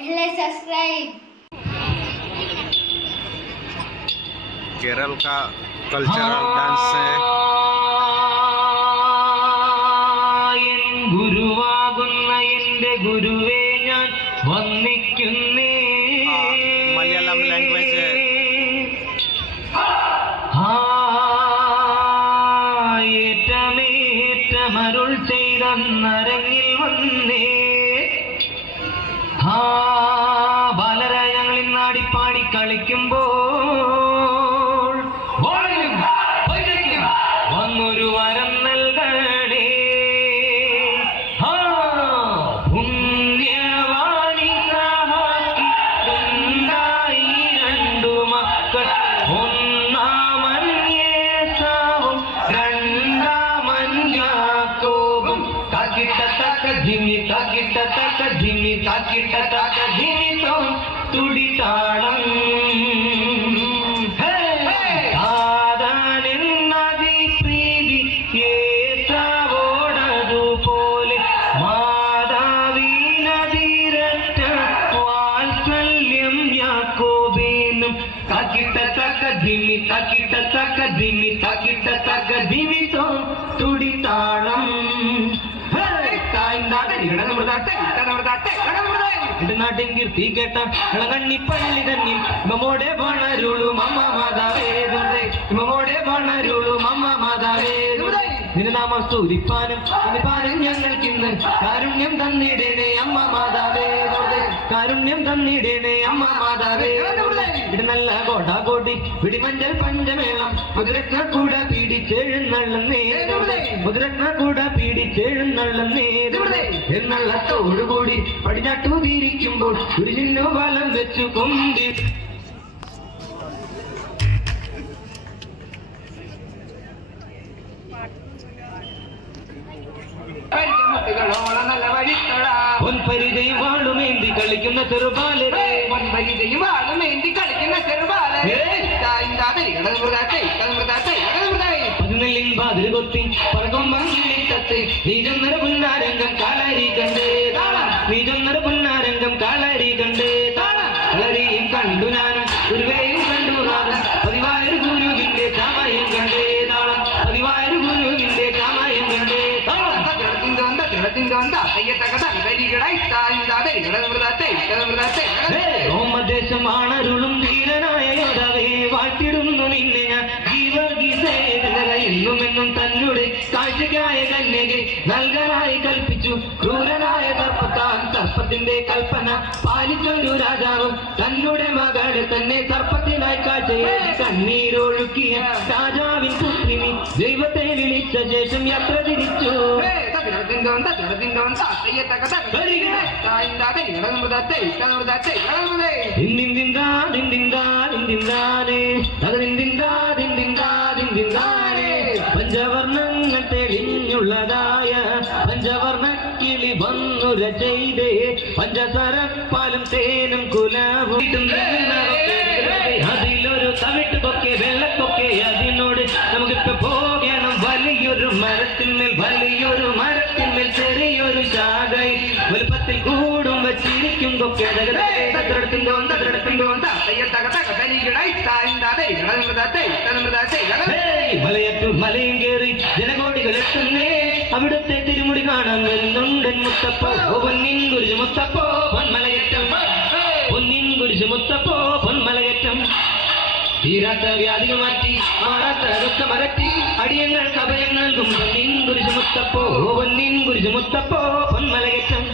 पहले सब्सक्राइब। केरल का cultural dance है। ഗുരുവാകുന്ന എൻ്റെ ഗുരുവേ ഞാൻ വന്ദിക്കുന്നേ. मलयालम लैंग्वेज है। ഏറ്റമേറ്റമരുൾ ചെയ്ത നരങ്ങിൽ വന്നേ. ബാലരായ ഞങ്ങൾ ഇന്നാടിപ്പാടി കളിക്കുമ്പോൾ വന്നൊരു വരം നൽകണേ. പുണ്യവാണിണ്ടായി രണ്ടു മക്കൾ, ഒന്നാമൻ യേശാവും രണ്ടാമൻ യാക്കോബും. താക്കിട്ട തക്ക ധിമി താക്കിട്ട തക്ക ധിമി താക്കിട്ട തക്ക ധിമി തോം തുടിതാളം. ോടതുപോലെ മാതാവിനതിരറ്റ വാത്സല്യം യാക്കോബേനും. താക്കിട്ട തക്ക ധിമി താക്കിട്ട തക്ക ധിമി താക്കിട്ട തക്ക ധിമി തോം തുടിതാളം. നാട്ടിൻ കീർത്തി കേട്ട ഇളകണ്ണിപ്പള്ളി തന്നിൽ ഇമമോടെ വളരുളും അമ്മ മാതാവേ ദുർദേ. ഇമമോടെ വളരുളും അമ്മ മാതാവേ ദുർദേ. നിന്റെ നാമം സ്തുതിപ്പാനും സ്തുതിപ്പാനും ഞങ്ങൾക്കിന്ന് കാരുണ്യം തന്നിടേണേ അമ്മ മാതാവേ ദുർദേ. കാരുണ്യം തന്നിടേണേ അമ്മ മാതാവേ ദുർദേ. ഇവിടെ നല്ല കോടാകോടി പിടിമഞ്ചൽ പഞ്ചമേളം മുതിരക്ക കൂട പീഡിച്ചെഴുന്നള്ളുന്നേ ദുർദേ. മുതിരക്ക കൂട പീഡിച്ചെഴുന്നള്ളുന്നേ ദുർദേ. എന്നള്ളത്തോടുകൂടി പടിഞ്ഞാട്ടു തിരിക്കുമ്പോൾ ഒരു ചിഹ്നു വലം വെച്ചു കൊണ്ടി. പൊൻപരിചയും വാളുമേന്തി കളിക്കുന്ന ചെറുപാലരെ. പൊൻപരിചയും വാളുമേന്തി കളിക്കുന്ന ചെറുപാലരെ. പതിനെല്ലിൻ വാതിൽ കൊത്തി പറകും മങ്ങിളി തത്ത് നീചൊന്നര പുന്നാരംഗം കാലാരി കണ്ട് താളം. നീചൊന്നര പുന്നാരംഗം കാലാരി കണ്ട് താളം. കളരിയും കണ്ടു ഞാനും ഗുരുവേയും കണ്ടു നാദം. പതിവായൊരു ഗുരുവിന്റെ ചാമയം കണ്ടേ താളം. പതിവായൊരു ഗുരുവിന്റെ ചാമയം കണ്ടേ താളം. ഓമദേശമാണരുളും ധീരനായ യോധാവേ വാഴ്ത്തിടുന്നു നിന്നെ ഞാൻ ജീവഗീതേ. എന്നുമെന്നും തന്നുടെ കാഴ്ചയ്ക്കായ കന്യകെ നൽകനായി കൽപ്പിച്ചു ക്രൂരനായ സർപ്പത്താൻ. സർപ്പത്തിന്റെ കൽപ്പന പാലിച്ചൊരു രാജാവും തന്നുടെ മകളെ തന്നെ സർപ്പത്തിനായി കാഴ്ചയെ കണ്ണീരൊഴുക്കിയ രാജാവിൻ പുത്രിനി ദൈവത്തെ വിളിച്ച ശേഷം യാത്ര തിരിച്ചു. പഞ്ചവർണ്ണങ്ങൾ തെളിഞ്ഞുള്ളതായ പഞ്ചവർണ്ണ കിളി വന്നുര ചെയ്തേ. പഞ്ചസരപ്പാലും തേനും കുലവും അതിലൊരു തവിട്ടുകൊക്കെ വെള്ളക്കൊക്കെ അതിനോട് നമുക്കിപ്പോ പോകണം. വലിയൊരു മരത്തിന്മേൽ വലിയൊരു മരത്തിന്മേൽ ചെറിയൊരു ശാഖയിൽ വലുപ്പത്തിൽ കൂടും വച്ചിരിക്കും കൊക്കെ. മലയറ്റു മലയും കയറി ജനകോടികൾ എത്തുന്നേ. അവിടുത്തെ തിരുമുടി കാണാൻ വരുന്നുണ്ടൻ മുത്തപ്പോ. പൊന്നിൻ കുരിശ് മുത്തപ്പോ പൊന്മലയറ്റം. പൊന്നിൻ കുരിശ് മുത്തപ്പോ പൊന്മലയറ്റം. തീരാത്ത വ്യാധികൾ മാറ്റി മാറാത്ത ദുഃഖമകറ്റി അടിയങ്ങൾ അഭയം നൽകും പൊന്നിൻ കുരിശ് മുത്തപ്പോ. പൊന്നിൻ കുരിശ് മുത്തപ്പോ പൊന്മലയറ്റം.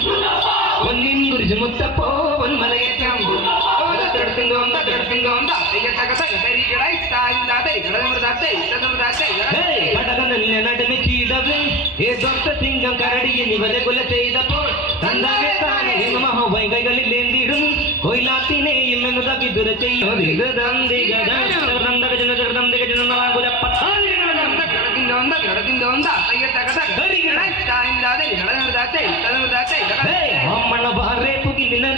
പൊന്നിൻ കുരിശ് മുത്തപ്പോ പൊന്മലയറ്റം. സിംഹം കരടിയെ ഇവരെ കൊല ചെയ്തപ്പോൾ വൈകൈകളിൽ ഏന്തിടും കൊയിലാത്തിനെയും വിതുര ചെയ്യും. రేపు గిన్నె